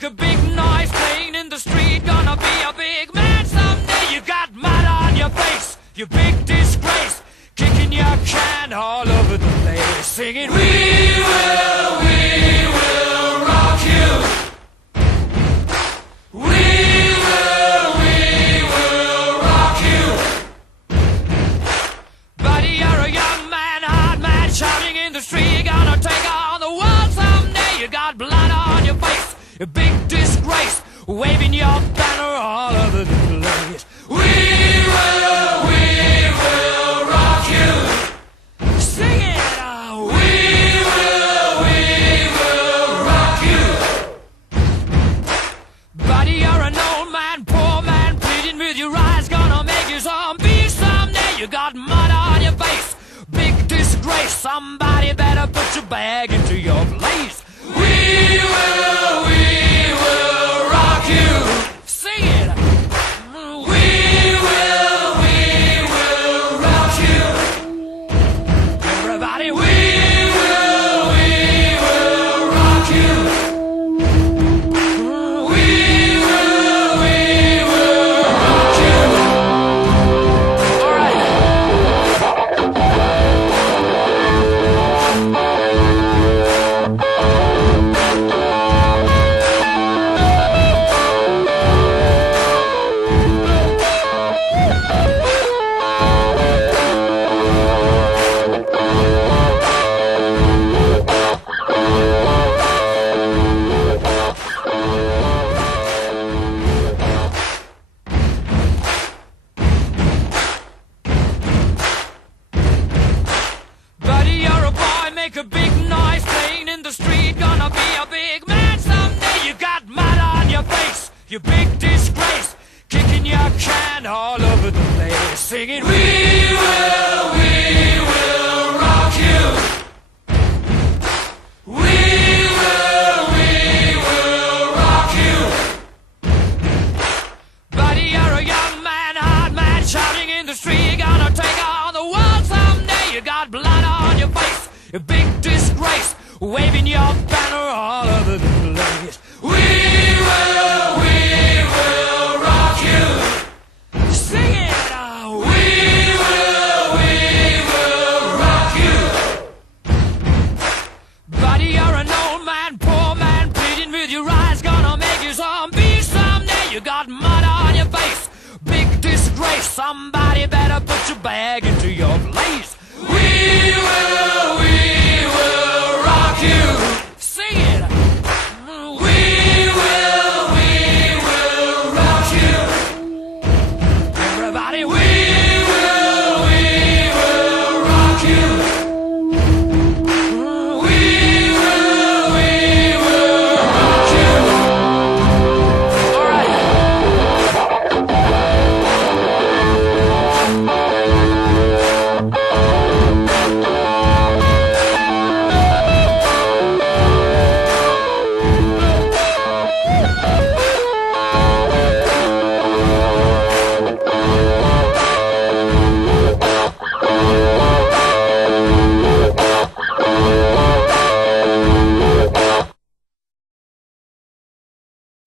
make a big noise playing in the street. Gonna be a big man someday. You got mud on your face, you big disgrace. Kicking your can all over the place, singing, we will rock you. We will rock you. Buddy, you're a young man, hard man, shouting in the street. You're gonna take on the world someday. You got blood on your face, a big disgrace, waving your banner all over the place. We will rock you. Sing it out. We will rock you. Buddy, you're an old man, poor man, pleading with your eyes. Gonna make you zombie someday. You got mud on your face, big disgrace. Somebody better put your bag into your place. We will rock you. Sing it. We will rock you. Everybody, we will rock you. We will rock you. All right. Buddy, you're a boy, make a big noise playing in the street. Gonna be a big man someday. You got mud on your face, you big disgrace. Kicking your can all over the place, singing, we will rock you. We will rock you. Buddy, you're a young man, hard man, shouting in the street. You're gonna take on the world someday. You got blood on your face, a big disgrace, waving your banner all over the place. We will rock you. Sing it out. We will rock you. Buddy, you're an old man, poor man, pleading with your eyes. Gonna make you zombie someday. You got mud on your face, big disgrace. Somebody better put your bag into your